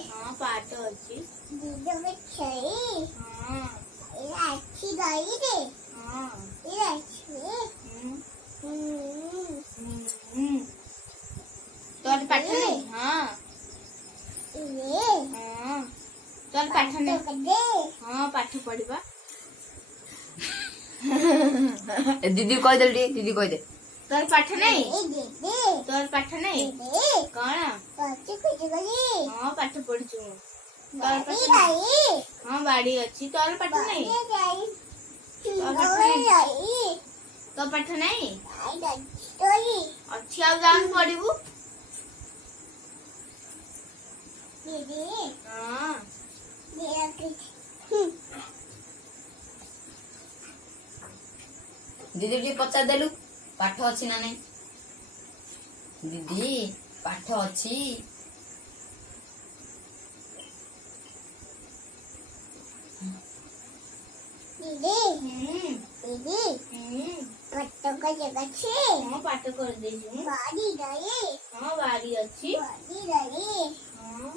हाँ पाठ अच्छी। दीदी में छई। हाँ ये अच्छी गई रे। हाँ ये अच्छी। तोर पाठ नहीं। हाँ ये हाँ तोर पाठ नहीं। दे। हाँ पाठ पढ़ा। दीदी कह दे दीदी कह दे तोर पाठ नहीं। दे दे तोर पाठ नहीं दे। कौन। पाची कुछ गई। हाँ पाठ पढ़ुचु। तोर बाड़ी पाठ गई। हाँ बाड़ी अच्छी। तोर पाठ नहीं। गई। और गई। तो पाठ नहीं आई गई। अच्छी। आ जान पढ़ू। दीदी हाँ मेरा दीदी टी पचार देलु पाठ अच्छी ना नहीं दीदी पाठ अच्छी दीदी दीदी पत्तों का जगह छे। हाँ पाठ कर दीजिए। बाड़ी गई। हाँ बाड़ी अच्छी। बाड़ी गई। हाँ